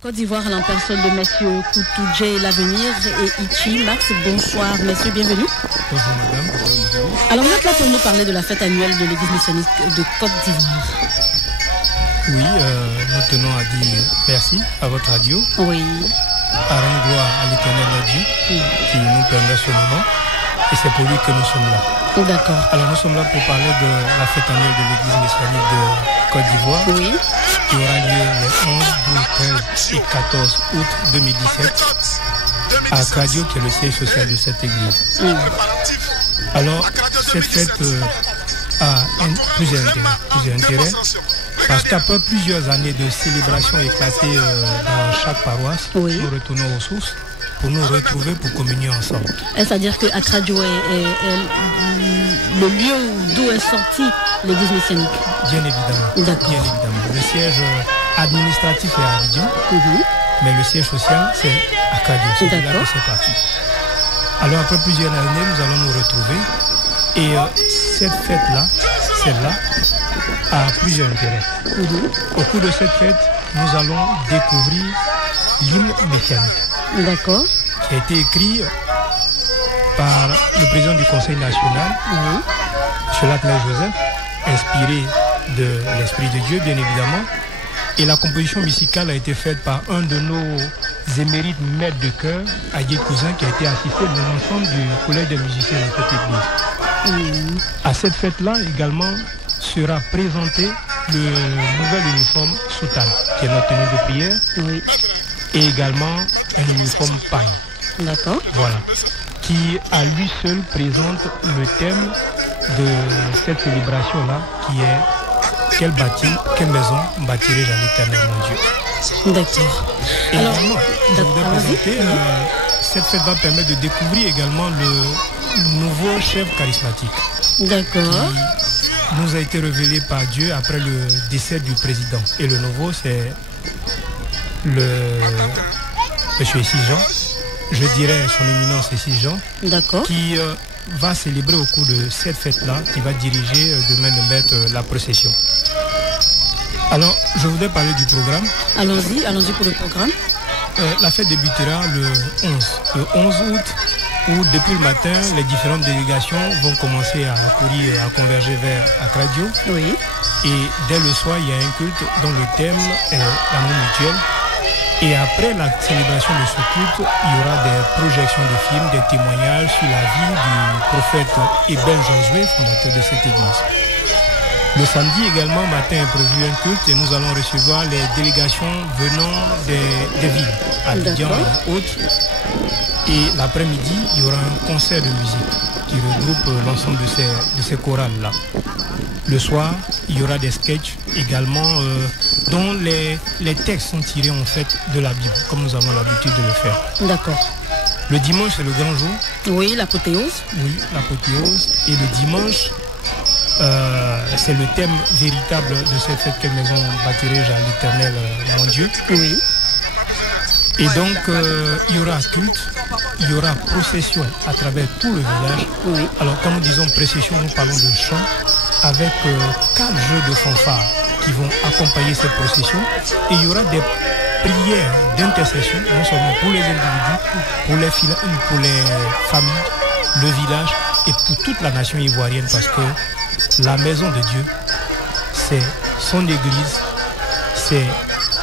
Côte d'Ivoire, en personne de messieurs Koutoudjé L'Avenir et Ichi Max. Bonsoir messieurs, bienvenue. Bonjour madame. Alors vous êtes là pour nous parler de la fête annuelle de l'église messianique de Côte d'Ivoire. Oui, nous tenons à dire merci à votre radio. Oui. À rendre gloire à l'Éternel notre Dieu qui nous permet ce moment. Et c'est pour lui que nous sommes là. D'accord. Alors nous sommes là pour parler de la fête annuelle de l'église messianique de Côte d'Ivoire. Oui. Qui aura lieu les 11, 12, 13 et 14 août 2017 à Kradio, qui est le siège social de cette église. Alors, cette fête a plusieurs intérêts, parce qu'après plusieurs années de célébration éclatées dans chaque paroisse, nous retournons aux sources pour nous retrouver pour communier ensemble. C'est-à-dire qu'à Kradio est le lieu d'où est sortie l'église messianique. Bien évidemment. D'accord. Bien évidemment. Le siège administratif est à Abidjan, mais le siège social c'est à Kradio. C'est de là que c'est parti. Alors après plusieurs années, nous allons nous retrouver et cette fête-là, celle-là, a plusieurs intérêts. Au cours de cette fête, nous allons découvrir l'hymne messianique. D'accord. Qui a été écrit par le président du Conseil national, M. Latner Joseph, inspiré de l'Esprit de Dieu, bien évidemment. Et la composition musicale a été faite par un de nos émérites maîtres de chœur, Agué Cousin, qui a été assisté de l'ensemble du collège des musiciens de cette église. À cette fête-là, également, sera présenté le nouvel uniforme soutane, qui est notre tenue de prière, et également un uniforme paille. D'accord. Voilà. Qui à lui seul présente le thème de cette célébration-là, qui est quelle maison bâtirai-je à l'Éternel mon Dieu. D'accord. Et alors, je voudrais présenter, cette fête va permettre de découvrir également le nouveau chef charismatique. D'accord. Qui nous a été révélé par Dieu après le décès du président. Et le nouveau, c'est le monsieur Essis Jean, je dirais son éminence Essis Jean, qui va célébrer au cours de cette fête-là, qui va diriger demain de mettre la procession. Alors, je voudrais parler du programme. Allons-y pour le programme. La fête débutera le 11 août, où depuis le matin, les différentes délégations vont commencer à courir, à converger vers Akradio. Oui. Et dès le soir, il y a un culte dont le thème est l'amour mutuel. Et après la célébration de ce culte, il y aura des projections de films, des témoignages sur la vie du prophète Eben Josué, fondateur de cette église. Le samedi également, matin est prévu un culte et nous allons recevoir les délégations venant des villes, Abidjan et autres. Et l'après-midi, il y aura un concert de musique qui regroupe l'ensemble de ces chorales-là. Le soir, il y aura des sketchs également dont les textes sont tirés en fait de la Bible, comme nous avons l'habitude de le faire. D'accord. Le dimanche, c'est le grand jour. Oui, l'apothéose. Oui, l'apothéose. Et le dimanche, c'est le thème véritable de cette fête, quelle maison bâtirai-je à l'Éternel, mon Dieu. Oui. Et donc, il y aura culte, il y aura procession à travers tout le village. Oui. Alors, quand nous disons procession, nous parlons de chant, avec 4 jeux de fanfare qui vont accompagner cette procession. Et il y aura des prières d'intercession, non seulement pour les individus, pour les familles, le village et pour toute la nation ivoirienne, parce que la maison de Dieu, c'est son église, c'est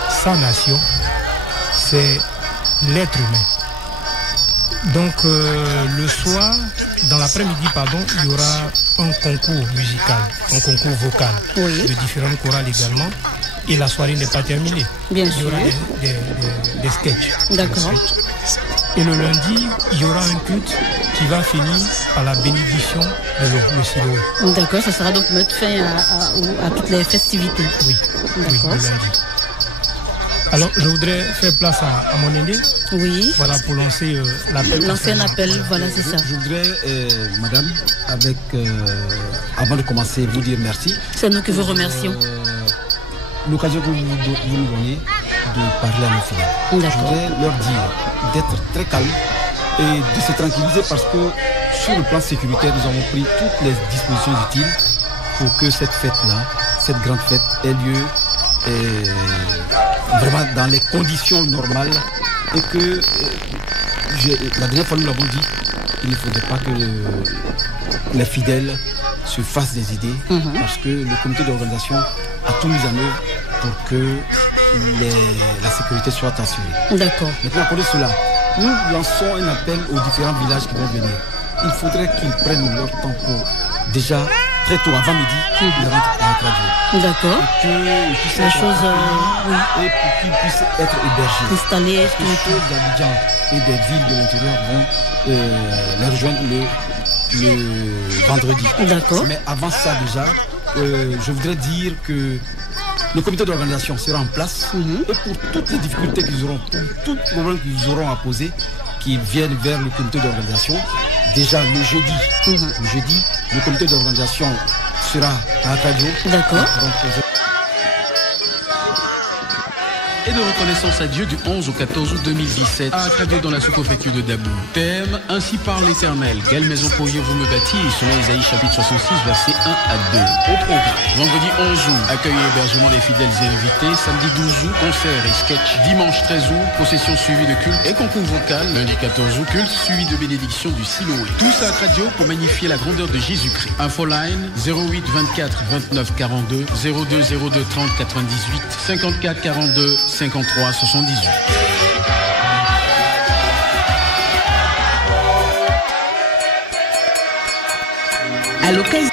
sa nation, c'est l'être humain. Donc le soir, dans l'après-midi, il y aura un concours musical, un concours vocal de différentes chorales également. Et la soirée n'est pas terminée. Bien sûr. Il y aura des sketchs. D'accord. Et le lundi, il y aura un culte qui va finir par la bénédiction de le Siloé. D'accord, ça sera donc mettre fin à toutes les festivités. Oui, le lundi. Alors, je voudrais faire place à mon aîné. Oui. Voilà, pour lancer l'appel. Lancer un appel, voilà, c'est ça. Je voudrais, madame, avant de commencer, vous dire merci. C'est nous qui vous remercions. L'occasion que vous nous donnez de parler à nos filles. Je voudrais leur dire d'être très calme et de se tranquilliser parce que sur le plan sécuritaire, nous avons pris toutes les dispositions utiles pour que cette fête-là, cette grande fête, ait lieu vraiment dans les conditions normales et que la dernière fois nous l'avons dit, il ne faudrait pas que les fidèles se fassent des idées parce que le comité d'organisation a tout mis en œuvre pour que la sécurité soit assurée. D'accord. Maintenant, pour cela, nous lançons un appel aux différents villages qui vont venir. Il faudrait qu'ils prennent leur temps pour déjà très tôt, avant midi, ils rentrent à la radio. D'accord. Et pour qu'ils puissent être hébergés. Installés. Parce que ceux d'Abidjan et des villes de l'intérieur vont les rejoindre le vendredi. D'accord. Mais avant ça déjà, je voudrais dire que le comité d'organisation sera en place et pour toutes les difficultés qu'ils auront, pour tout problème qu'ils auront à poser, qu'ils viennent vers le comité d'organisation. Déjà le jeudi, le comité d'organisation sera à la radio. D'accord. Et de reconnaissance à Dieu du 11 au 14 août 2017 à Akadio dans la sous-préfecture de Dabou. Thème, ainsi parle l'Éternel. Quelle maison pour vous me bâtir, selon Isaïe chapitre 66 versets 1 à 2. Au programme, vendredi 11 août, accueil et hébergement des fidèles et invités. Samedi 12 août, concert et sketch. Dimanche 13 août, procession suivie de culte et concours vocal. Lundi 14 août, culte suivi de bénédiction du Siloé. Tous à Akadio pour magnifier la grandeur de Jésus-Christ. Infoline 08 24 29 42 02 02 30 98 54 42 53 78. À l'occasion.